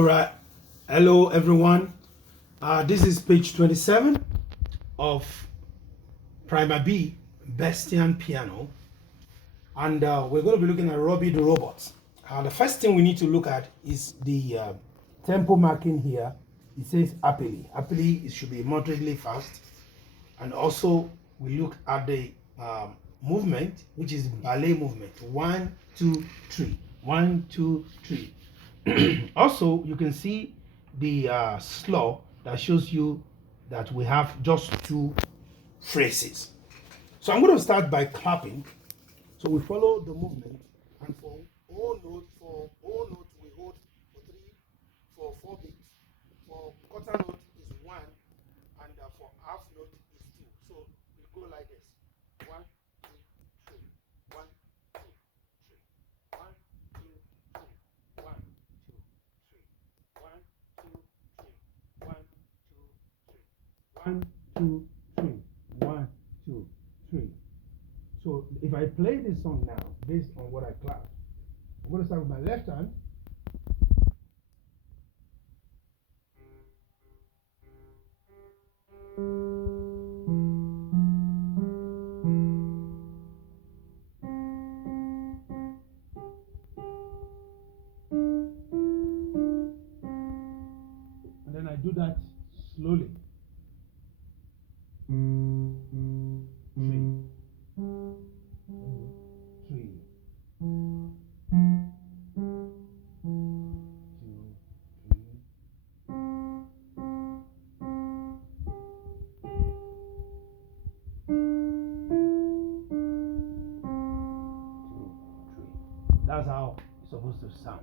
All right. Hello, everyone. This is page 27 of Primer B, Bestian Piano. And we're going to be looking at Robbie the robot. The first thing we need to look at is the tempo marking here. It says happily. Happily, it should be moderately fast. And also, we look at the movement, which is ballet movement. 1, 2, 3. 1, 2, 3. Also, you can see the slaw that shows you that we have just 2 phrases. So I'm going to start by clapping. So we follow the movement, and for O note we hold for 3, for 4 beats. For quarter note is 1, and for half note is 2. So we go like this: 1, 2, 3, 1, 2, 3, 1, 2, 3, 1, 2, 3, 1, 2, 3, 1, 2, 3, 1, 2, 3, 1, 2, 3. So if I play this song now, based on what I clapped, I'm going to start with my left hand. And then I do that slowly. 3, 3, 2, 3. That's how it's supposed to sound.